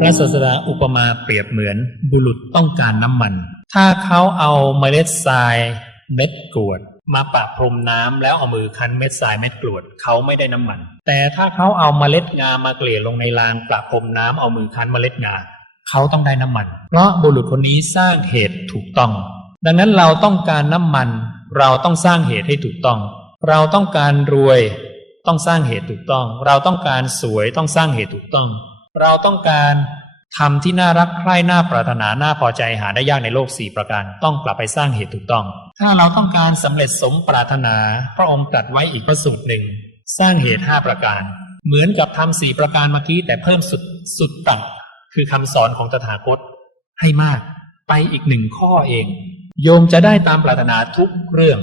พระศาสดาอุปมาเปรียบเหมือนบุรุษต้องการน้ำมัน ถ้าเขาเอาเมล็ดทรายเม็ดกรวด มาปะพรมน้ำแล้วเอามือคั้นเม็ดทรายเม็ดกรวดเขาไม่ได้น้ำมัน แต่ถ้าเขาเอาเมล็ดงามาเกลี่ยลงในรางประพรมน้ำเอามือคั้นเมล็ดงาเขาต้องได้น้ำมัน เพราะบุรุษคนนี้สร้างเหตุถูกต้อง ดังนั้นเราต้องการน้ำมัน เราต้องสร้างเหตุให้ถูกต้อง เราต้องการรวย ต้องสร้างเหตุถูกต้อง เราต้องการสวยต้องสร้างเหตุถูกต้อง เราต้องการ ทำที่น่ารักใคร่น่าปรารถนาน่าพอใจหาได้ยากในโลกสี่ประการ ต้องกลับไปสร้างเหตุถูกต้อง ถ้าเราต้องการสำเร็จสมปรารถนา พระองค์ตรัสไว้อีกพระสูตรหนึ่ง สร้างเหตุห้าประการ เหมือนกับทำสี่ประการเมื่อกี้แต่เพิ่มสุดสุดตังคือคำสอนของตถาคต ให้มาก ไปอีกหนึ่งข้อเอง โยมจะได้ตามปรารถนาทุกเรื่อง